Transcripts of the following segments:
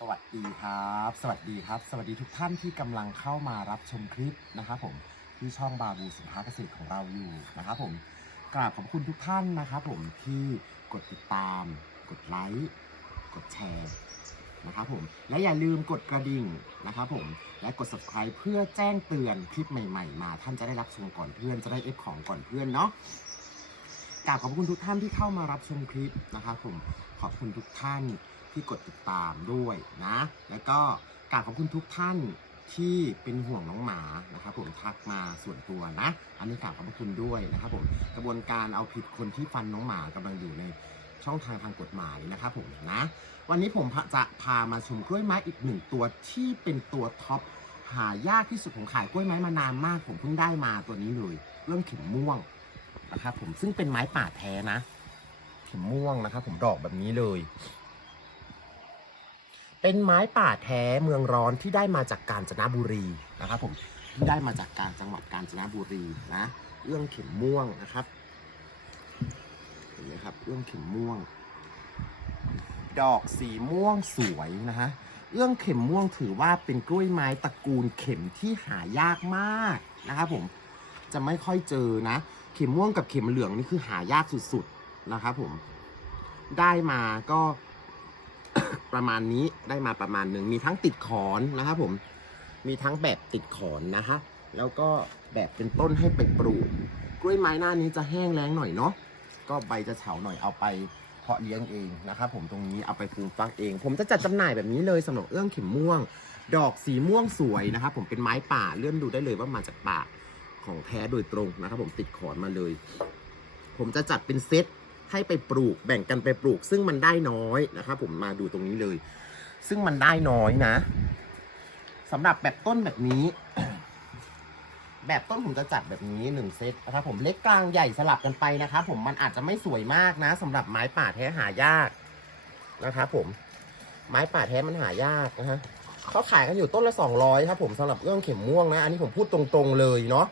สวัสดีครับ สวัสดีครับ สวัสดีทุกท่านที่กำลังเข้ามารับชมคลิปนะครับผมที่ช่องบาบูสินค้าเกษตรของเราอยู่นะครับผมกราบขอบคุณทุกท่านนะครับผมที่กดติดตาม กดไลค์กดแชร์นะครับผมและอย่าลืมกดกระดิ่งนะครับผมและกด subscribe เพื่อแจ้งเตือนคลิปใหม่ๆ มา ท่านจะได้รับชมก่อนเพื่อนจะได้เอฟของก่อนเพื่อนเนาะกราบขอบคุณทุกท่านที่เข้ามารับชมคลิปนะครับผมขอบคุณทุกท่าน ที่กดติดตามด้วยนะ แล้วก็กราบขอบคุณทุกท่านที่เป็นห่วงน้องหมานะครับผมทักมาส่วนตัวนะ อันนี้กราบขอบคุณด้วยนะครับผมกระบวนการเอาผิดคนที่ฟันน้องหมากำลังอยู่ในช่องทางทางกฎหมายนะครับผมนะ วันนี้ผมจะพามาชมกล้วยไม้อีกหนึ่งตัวที่เป็นตัวท็อปหายากที่สุดผมขายกล้วยไม้มานานมากผมเพิ่งได้มาตัวนี้เลยเรื่องเข็มม่วงนะครับผมซึ่งเป็นไม้ป่าแท้นะ เข็มม่วงนะครับผมดอกแบบนี้เลย เป็นไม้ป่าแท้เมืองร้อนที่ได้มาจากกาญจนบุรีนะครับผมที่ได้มาจากการจังหวัดกาญจนบุรีนะเรื่องเข็มม่วงนะครับเห็นไหมครับเรื่องเข็มม่วง ดอกสีม่วงสวยนะฮะเรื่องเข็มม่วงถือว่าเป็นกล้วยไม้ตระกูลเข็มที่หายากมากนะครับผมจะไม่ค่อยเจอนะ เข็มม่วงกับเข็มเหลืองนี่คือหายากสุดๆนะครับผมได้มาก็ ประมาณนี้ได้มาประมาณหนึ่งมีทั้งติดขอนนะครับผมมีทั้งแบบติดขอนนะฮะแล้วก็แบบเป็นต้นให้ไปปลูก กล้วยไม้หน้านี้จะแห้งแล้งหน่อยเนาะก็ใบจะเฉาหน่อยเอาไปเพาะเลี้ยงเองนะครับผมตรงนี้เอาไปปลูกฟักเอง ผมจะจัดจำหน่ายแบบนี้เลยสำหรับเอื้องเข็มม่วง ดอกสีม่วงสวยนะครับผมเป็นไม้ป่าเลื่อนดูได้เลยว่ามาจากป่าของแท้โดยตรงนะครับผมติดขอนมาเลย ผมจะจัดเป็นเซต ให้ไปปลูกแบ่งกันไปปลูก ซึ่งมันได้น้อยนะครับผมมาดูตรงนี้เลย ซึ่งมันได้น้อยนะสำหรับแบบต้นแบบนี้ แบบต้นผมจะจัดแบบนี้หนึ่งเซตนะครับผมเล็กกลางใหญ่สลับกันไปนะครับผมมันอาจจะไม่สวยมากนะสำหรับไม้ป่าแท้หายากนะครับผมไม้ป่าแท้มันหายากนะฮะเขาขายกันอยู่ต้นละ200ครับผมสำหรับเรื่องเข็มม่วงนะ อันนี้ผมพูดตรงๆเลยเนาะ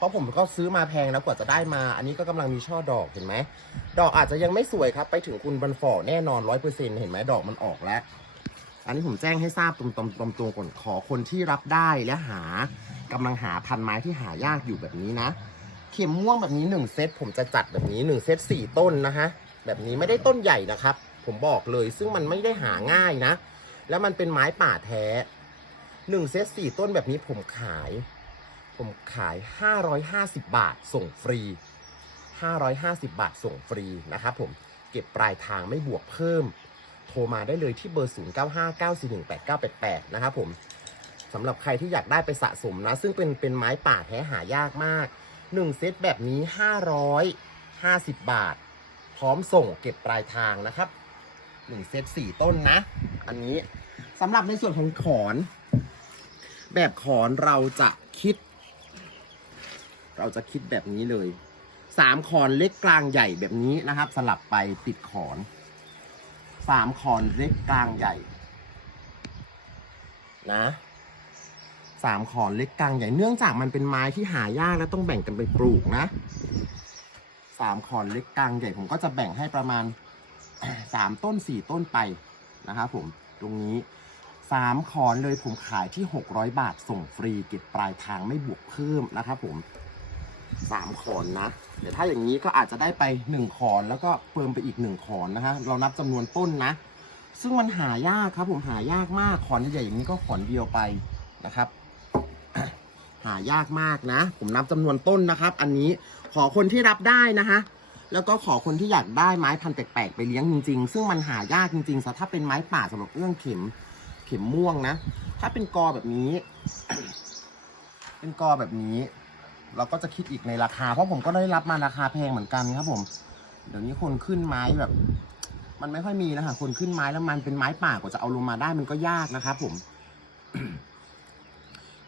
เพราะผมก็ซื้อมาแพงแล้วกว่าจะได้มา อันนี้ก็กำลังมีช่อดอกเห็นไหม ดอกอาจจะยังไม่สวยครับ ไปถึงคุณบันฟอแน่นอนร้อยเปอร์เซ็นเห็นไหมดอกมันออกแล้ว อันนี้ผมแจ้งให้ทราบตรงๆตรงๆก่อนขอคนที่รับได้และหากำลังหาพันไม้ที่หายากอยู่แบบนี้นะ เข็มม่วงแบบนี้หนึ่งเซตผมจะจัดแบบนี้หนึ่งเซตสี่ต้นนะฮะแบบนี้ไม่ได้ต้นใหญ่นะครับ ผมบอกเลยซึ่งมันไม่ได้หาง่ายนะ แล้วมันเป็นไม้ป่าแท้หนึ่งเซตสี่ต้นแบบนี้ผมขาย ผมขาย 550 บาทส่งฟรี 550 บาทส่งฟรีนะครับผมเก็บปลายทางไม่บวกเพิ่ม โทรมาได้เลยที่เบอร์ 0959418988 นะครับผมสำหรับใครที่อยากได้ไปสะสมนะ ซึ่งเป็นเป็นไม้ป่าแท้หายากมาก 1 เซตแบบนี้ 550 บาท พร้อมส่งเก็บปลายทางนะครับ 1 เซต 4 ต้นนะ อันนี้สำหรับในส่วนของขอน แบบขอนเราจะคิด เราจะคิดแบบนี้เลยสามขอนเล็กกลางใหญ่แบบนี้นะครับ สลับไปติดขอนสามขอนเล็กกลางใหญ่ นะสามขอนเล็กกลางใหญ่เนื่องจากมันเป็นไม้ที่หายากและต้องแบ่งกันไปปลูกนะสามขอนเล็กกลางใหญ่ผมก็จะแบ่งให้ประมาณสามต้นสี่ต้นไปนะครับผมตรงนี้สามขอนเลยผมขายที่ 600 บาทส่งฟรีเก็บปลายทางไม่บวกเพิ่มนะครับผม สามขอนนะ เดี๋ยวถ้าอย่างนี้ก็อาจจะได้ไป1ขอนแล้วก็เพิ่มไปอีก1ขอนนะฮะ เรานับจำนวนต้นนะ ซึ่งมันหายากครับผมหายากมากขอนใหญ่ๆอย่างนี้ก็ขอนเดียวไปนะครับ หายากมากนะ ผมนับจำนวนต้นนะครับ อันนี้ขอคนที่รับได้นะฮะแล้วก็ขอคนที่อยากได้ไม้พันธุ์แปลกๆไปเลี้ยงจริงๆ ซึ่งมันหายากจริงๆซะถ้าเป็นไม้ป่าสำหรับเรื่องเข็มเข็มม่วงนะ ถ้าเป็นกอแบบนี้ เป็นกอแบบนี้ เราก็จะคิดอีกในราคา เพราะผมก็ได้รับมาราคาแพงเหมือนกันครับผม เดี๋ยวนี้คนขึ้นไม้แบบ มันไม่ค่อยมีนะคะคนขึ้นไม้แล้วมันเป็นไม้ป่ากว่าจะเอาลงมาได้มันก็ยากนะครับผม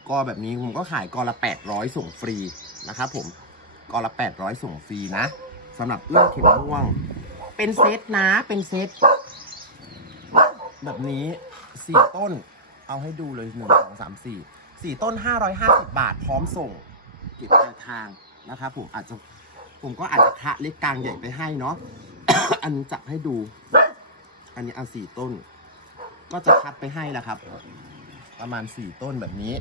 กอแบบนี้ผมก็ขายกอละแปดร้อยส่งฟรีนะครับผมกอละแปดร้อยส่งฟรีนะสำหรับเรื่องเข็มม่วง เป็นเซตนะ เป็นเซตแบบนี้สี่ต้น เอาให้ดูเลยหนึ่งสองสามสี่สี่ต้นห้าร้อยห้าสิบาท พร้อมส่ง เก็บปลายทางนะครับผมอาจจะผมก็อาจจะคะเล็กกลางใหญ่ไปให้เนาะ อันนี้จับให้ดู อันนี้เอาสี่ต้น ก็จะคัดไปให้แล้วครับ ประมาณ4ต้นแบบนี้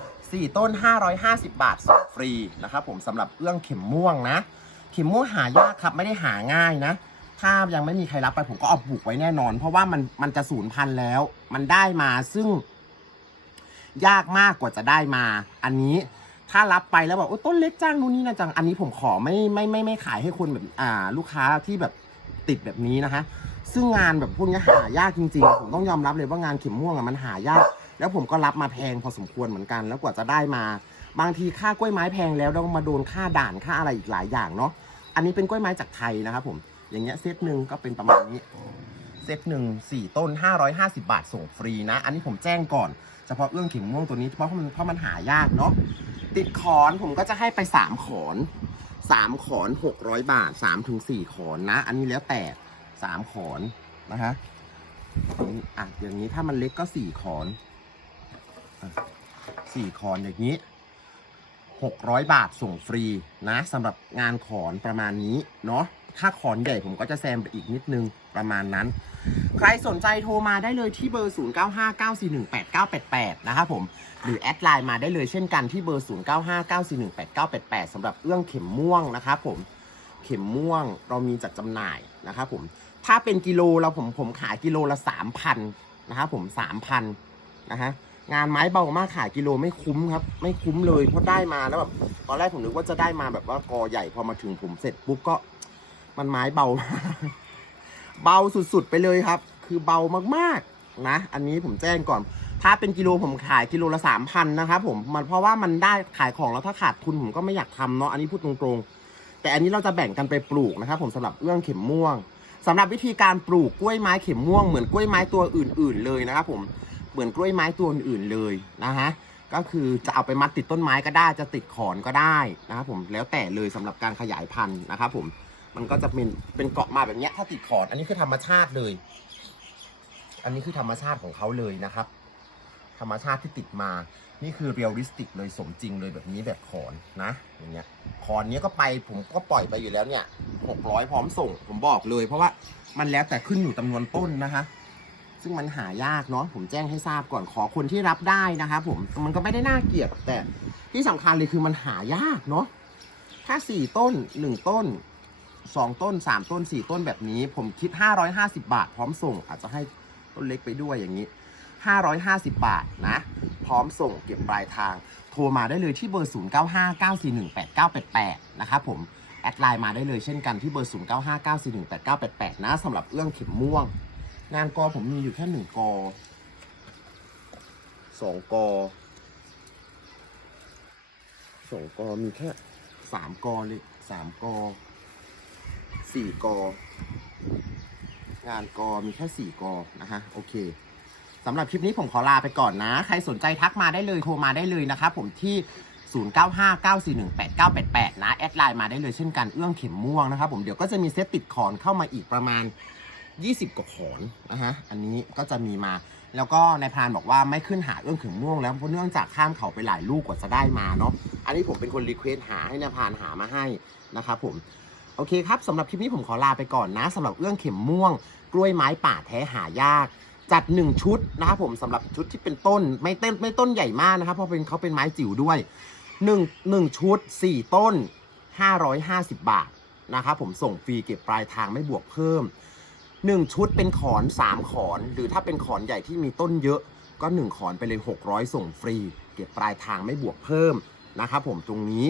4ต้น 550 บาทส่งฟรีนะครับผมสำหรับเอื้องเข็มม่วงนะ เข็มม่วงหายากครับไม่ได้หาง่ายนะ ถ้ายังไม่มีใครรับไปผมก็เอาปลูกไว้แน่นอน เพราะว่ามันมันจะสูญพันธุ์แล้ว มันได้มาซึ่ง ยากมากกว่าจะได้มา อันนี้ ถ้ารับไปแล้วแบอกโอ้ต้นเล็กจ้างนู่นนี่นะจัง อันนี้ผมขอไม่ไม่ไม่ไม่ขายให้คนแบบอ่าลูกค้าที่แบบติดแบบนี้นะคะซึ่งงานแบบพวกนี้หายากจริงๆ ผมต้องยอมรับเลยว่างานเข็มม่วงอะมันหายาก แล้วผมก็รับมาแพงพอสมควรเหมือนกัน แล้วกว่าจะได้มา บางทีค่ากล้วยไม้แพงแล้วต้องมาโดนค่าด่านค่าอะไรอีกหลายอย่างเนาะ อันนี้เป็นกล้วยไม้จากไทยนะครับผม อย่างเงี้ยเซตหนึ่งก็เป็นประมาณนี้ เซตหนึ่งสี่ต้น 550 บาทส่งฟรีนะ อันนี้ผมแจ้งก่อน เฉพาะเอื้องเข็มม่วงตัวนี้เพราะมันเพราะมันหายากเนาะ ติดขอนผมก็จะให้ไปสามขอนสามขอนหกร้อยบาทสามถึงสี่ขอนนะ อันนี้แล้วแต่สามขอนนะฮะอะอย่างนี้ถ้ามันเล็กก็4ขอนอะสี่ขอนอย่างนี้หกร้อยบาทส่งฟรีนะสำหรับงานขอนประมาณนี้เนาะ ถ้าขอนใหญ่ผมก็จะแซมไปอีกนิดนึงประมาณนั้น ใครสนใจโทรมาได้เลยที่เบอร์ 0959418988 นะครับผม หรือแอดไลน์มาได้เลยเช่นกันที่เบอร์ 0959418988สำหรับเอื้องเข็มม่วงนะครับผม เข็มม่วงเรามีจัดจำหน่ายนะครับผม ถ้าเป็นกิโลเราผมผมขายกิโลละ 3,000นะครับผม 3,000นะฮะงานไม้เบามากขายกิโลไม่คุ้มครับ ไม่คุ้มเลยเพราะได้มาแล้วแบบตอนแรกผมนึกว่าจะได้มาแบบว่ากอใหญ่พอมาถึงผมเสร็จปุ๊บก็ มันไม้เบาเบาสุดๆไปเลยครับ คือเบามากๆนะ อันนี้ผมแจ้งก่อน ถ้าเป็นกิโลผมขายกิโลละสามพันนะครับผมมันเพราะว่ามันได้ขายของแล้วถ้าขาดทุนผมก็ไม่อยากทำเนาะอันนี้พูดตรงๆ แต่อันนี้เราจะแบ่งกันไปปลูกนะครับ ผมสำหรับเอื้องเข็มม่วงสำหรับวิธีการปลูกกล้วยไม้เข็มม่วงเหมือนกล้วยไม้ตัวอื่น ๆ เลยนะครับ ผมเหมือนกล้วยไม้ตัวอื่นๆเลยนะฮะก็คือจะเอาไปมัดติดต้นไม้ก็ได้จะติดขอนก็ได้นะครับผมแล้วแต่เลยสำหรับการขยายพันธุ์นะครับผม มันก็จะเป็นเป็นเกาะมาแบบเนี้ยถ้าติดขอนอันนี้คือธรรมชาติเลย อันนี้คือธรรมชาติของเขาเลยนะครับ ธรรมชาติที่ติดมา นี่คือเรียลลิสติกเลยสมจริงเลยแบบนี้แบบขอนนะ อย่างเงี้ย ขอนนี้ก็ไปผมก็ปล่อยไปอยู่แล้วเนี่ยหกร้อยพร้อมส่ง ผมบอกเลย เพราะว่ามันแล้วแต่ขึ้นอยู่จำนวนต้นนะคะซึ่งมันหายากเนาะผมแจ้งให้ทราบก่อนขอคนที่รับได้นะครับผมมันก็ไม่ได้น่าเกลียดแต่ที่สำคัญเลยคือมันหายากเนาะถ้าสี่ต้นหนึ่งต้น สองต้นสามต้นสี่ต้นแบบนี้ ผมคิด 550 บาท พร้อมส่งอาจจะให้ต้นเล็กไปด้วยอย่างนี้ 550 บาทนะ พร้อมส่งเก็บปลายทาง โทรมาได้เลยที่เบอร์ 0959418988 นะครับผม แอดไลน์มาได้เลยเช่นกันที่เบอร์ 0959418988 นะสำหรับเอื้องเข็มม่วง งานกอผมมีอยู่แค่หนึ่งกอสองกอสองกอมีแค่สามกอเลยสามกอ สี่กองานกอมีแค่สี่กอนะฮะโอเคสำหรับคลิปนี้ผมขอลาไปก่อนนะ ใครสนใจทักมาได้เลยโทรมาได้เลยนะครับผมที่ 0959418988 นะแอดไลน์มาได้เลยเช่นกันเอื้องเข็มม่วงนะครับผมเดี๋ยวก็จะมีเซตติดขอนเข้ามาอีกประมาณ 20 กว่าขอนนะฮะอันนี้ก็จะมีมา แล้วก็นายพรานบอกว่าไม่ขึ้นหาเอื้องเข็มม่วงแล้วเพราะเนื่องจากข้ามเขาไปหลายลูกกว่าจะได้มาเนาะอันนี้ผมเป็นคนรีเควสหาให้นายพรานหามาให้นะครับผม โอเคครับสำหรับคลิปนี้ผมขอลาไปก่อนนะสำหรับเรื่องเข็มม่วง กล้วยไม้ป่าแท้หายาก จัด 1 ชุดนะครับผมสำหรับชุดที่เป็นต้นไม่เต้นไม่ต้นใหญ่มากนะครับ เพราะเป็นเขาเป็นไม้จิ๋วด้วย1 1ชุด 4 ต้น 550 บาทนะครับผมส่งฟรีเก็บปลายทางไม่บวกเพิ่ม 1 ชุดเป็นขอน 3 ขอน หรือถ้าเป็นขอนใหญ่ที่มีต้นเยอะก็ 1 ขอนไปเลย 600 ส่งฟรี เก็บปลายทางไม่บวกเพิ่มนะครับผมตรงนี้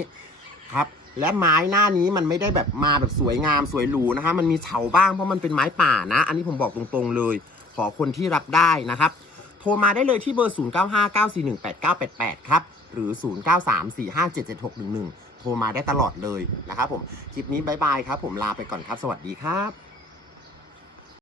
ครับ และไม้หน้านี้มันไม่ได้แบบมาแบบสวยงามสวยหรูนะคะ มันมีเฉาบ้างเพราะมันเป็นไม้ป่านะ อันนี้ผมบอกตรงๆเลย ขอคนที่รับได้นะครับ โทรมาได้เลยที่เบอร์ 0959418988 ครับ หรือ 0934577611 โทรมาได้ตลอดเลยนะครับผม คลิปนี้บายบายครับ ผมลาไปก่อนครับ สวัสดีครับ